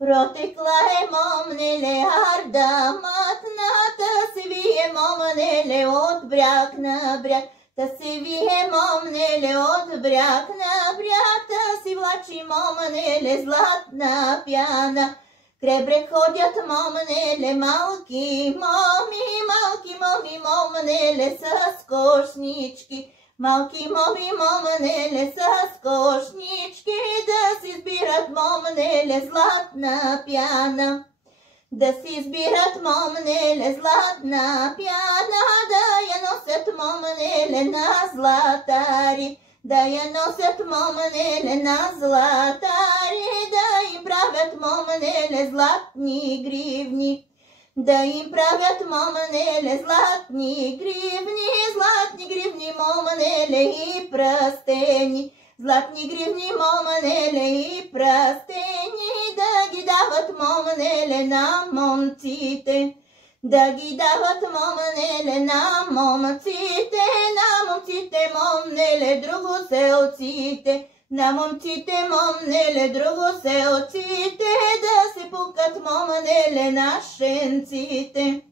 Протекла момнеле арда, матната се вие момнеле от бряг на бряг. Та се вие момнеле от бряг на бряг, та си влачи момнеле златна пяна. Край брег ходят момнеле малки моми момнеле с кошнички. Малки моми момнеле с кошнички, да си избират момнеле златна пяна. Да си избират момнеле златна пяна, да я носят момнеле на златари. Да я носят момнеле на златари, да им правят момнеле златни гривни. Да им правят момнеле златни гривни момнеле и пръстени. Златни гривни момнеле и пръстени, да ги дават момнеле на момците. Да ги дават момнеле на момците момнеле друго селците. На момците момнеле друго селците, да се пукат момнеле нашенците.